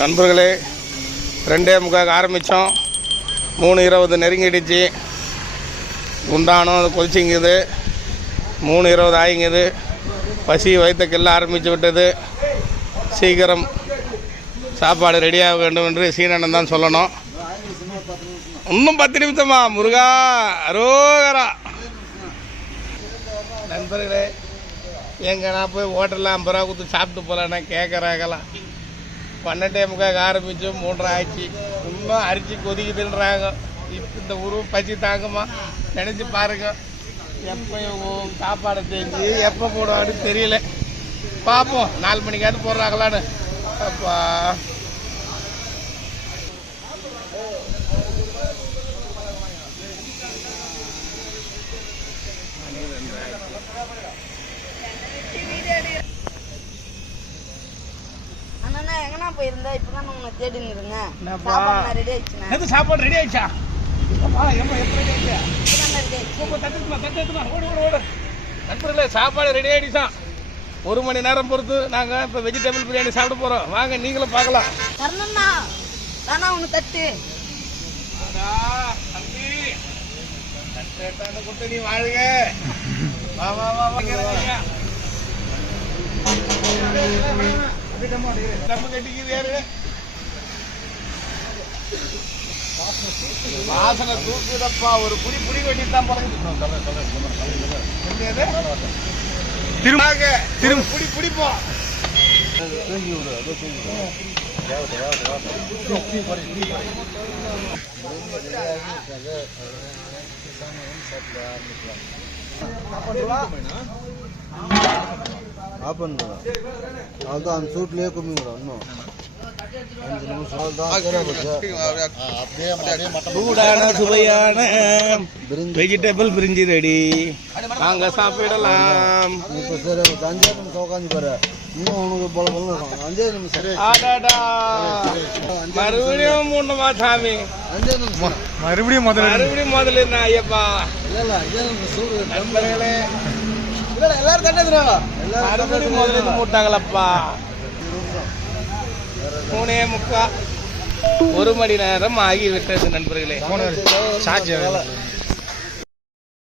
நண்பர்களே 2:45 ஆரம்பித்தோம். 3:20 நெருங்கிடுச்சு. குண்டானம் கொதிச்சிங்குது. 3:20 ஆகிங்குது. பசி வயிற்றுக்கெல்லாம் ஆரம்பித்து விட்டது. சீக்கிரம் சாப்பாடு ரெடியாக வேண்டும் என்று சீனண்ணன் தான் சொல்லணும். இன்னும் 10 நிமிஷமா? முருகா அரோகரா. நண்பர்களே, எங்கே நான் போய் ஹோட்டலில் 50 ரூபா கொடுத்து சாப்பிட்டு போகலான்னா கேட்குறாங்களாம். 12:45 ஆரம்பித்து 3:30 ஆச்சு. இன்னும் அரிசி கொதிக்குதுன்றாங்க. இப்போ இந்த உருவம் பசி தாங்குமா? நினச்சி பாருங்க. எப்போ சாப்பாடை செஞ்சு எப்போ போடுவான்னு தெரியல. பார்ப்போம் 4 மணிக்காவது போடுறாங்களான்னு. அப்பா போயிருந்தா இப்பதான் உங்களை தேடிங்க. சாப்பாடு ரெடி ஆயிடுச்சா? நண்பர்களே, சாப்பாடு ரெடி ஆயிடுச்சான். 1 மணி நேரம் பொறுத்து நாங்கள் இப்போ வெஜிடபிள் பிரியாணி சாப்பிட போகிறோம். வாங்க நீங்களும் பார்க்கலாம். தட்டு கொடுத்து நீ வாழுங்க. வா வா வா கட்டிக்குது யாரு? வாசனை தூக்குதப்பா. ஒரு புடி புடி கட்டித்தான் திரும்ப புடி பிடிப்போம். அதுதான் சூட்லேயே கும்பிடும். இன்னும் 5 நிமிஷம் சூடான சுவையான வெஜிடபிள் பிரிஞ்சி ரெடி. நாங்க சாப்பிடலாம். இப்போ சரி 5 நிமிஷம் உட்காந்து பாரு. இன்னும் உனக்கு போல போல இருக்கும். 5 நிமிஷம். மறுபடியும் 3 சாமி. 5 நிமிஷம் மறுபடியும் முதல்ல இருந்தா ஐயப்பா. இல்ல 5 நிமிஷம் சூடு. நண்பர்களே, எல்லாரும் தட்டுறாங்க. மறுபடியும் முதல்ல மூட்டாங்களப்பா. 3:45 1 மணி நேரம் ஆகிவிட்டது நண்பர்களே.